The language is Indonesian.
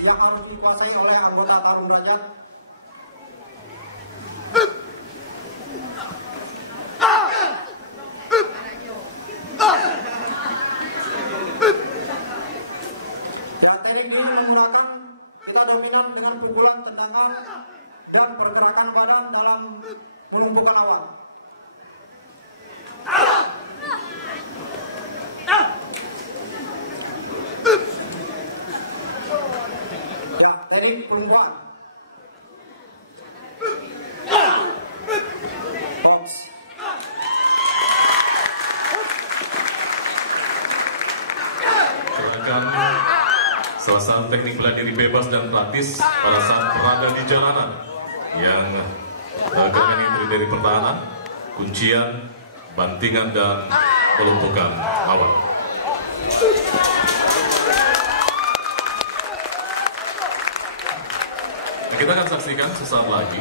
yang harus dikuasai oleh anggota Tarung Derajat. Ya, teknik ini menggunakan kita dominan dengan pukulan, tendangan, dan pergerakan badan dalam melumpuhkan lawan. Ya, teknik perempuan. Box. Seragam salah satu teknik bela diri bebas dan praktis pada saat berada di jalanan yang gerakan ini terdiri dari pertahanan, kuncian, bantingan, dan pelumpukan lawan. Kita akan saksikan sesaat lagi